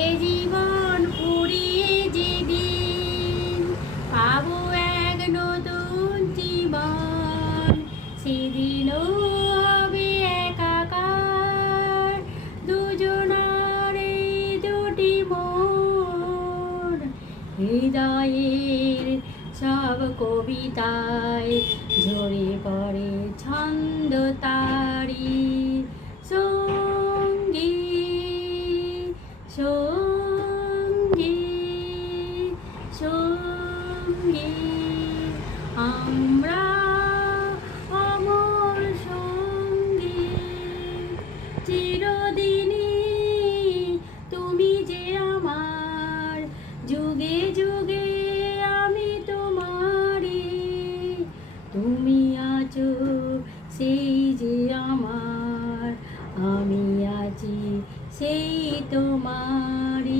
এ জীবন ফুরিয়ে যেদিন পাবো এক নতুন জীবন, সেদিনও হবে একাকার দুজনার এই দুটি মন। হৃদয়ের সব কবিতায় ঝরে পড়ে ছন্দ তারি সঙ্গী সঙ্গী সঙ্গী আমরা অমর সঙ্গী চিরদিনই তুমি যে আমার, যুগে যুগে আমি তোমারি, তুমি আছো সেই যে আমার, আমি আছি সেই তোমারি।